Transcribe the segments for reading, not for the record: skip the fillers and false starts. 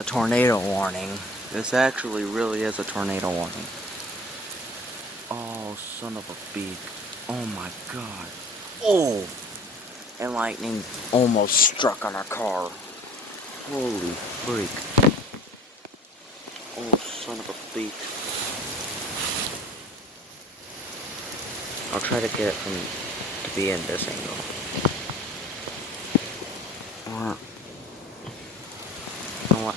A tornado warning. This actually really is a tornado warning. Oh, son of a beak. Oh my god. Oh! And lightning almost struck on our car. Holy freak. Oh, son of a beak. I'll try to get it to be in this angle. Or, you know what?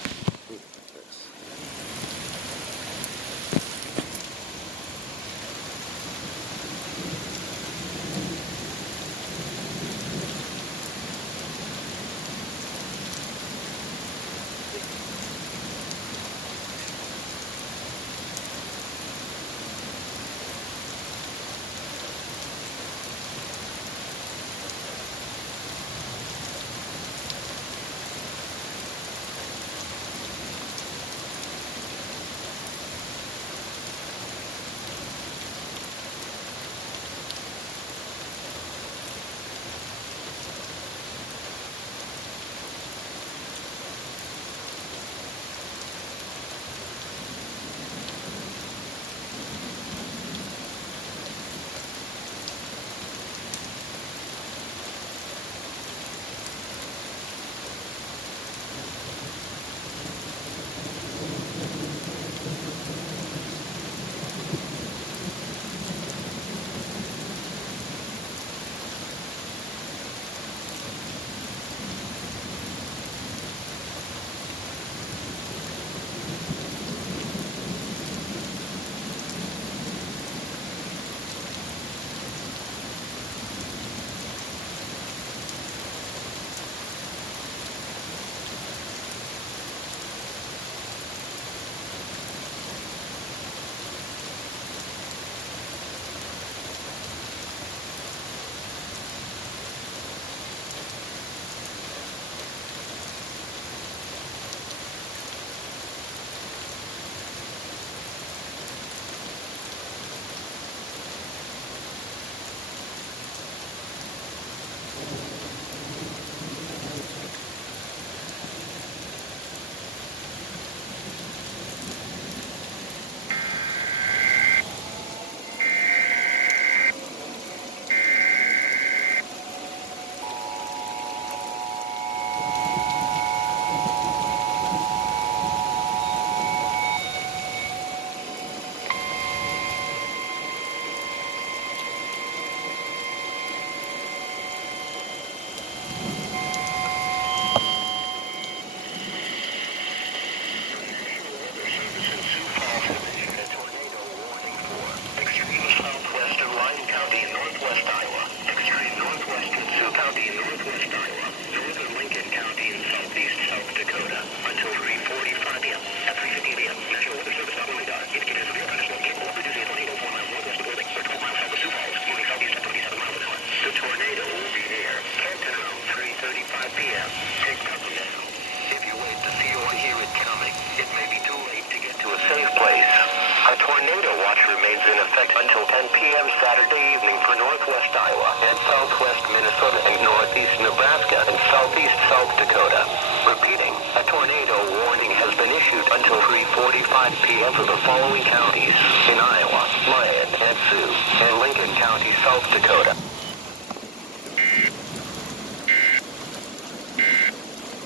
A tornado watch remains in effect until 10 p.m. Saturday evening for northwest Iowa and southwest Minnesota and northeast Nebraska and southeast South Dakota. Repeating, a tornado warning has been issued until 3:45 p.m. for the following counties in Iowa: Lyon and Sioux, and Lincoln County, South Dakota.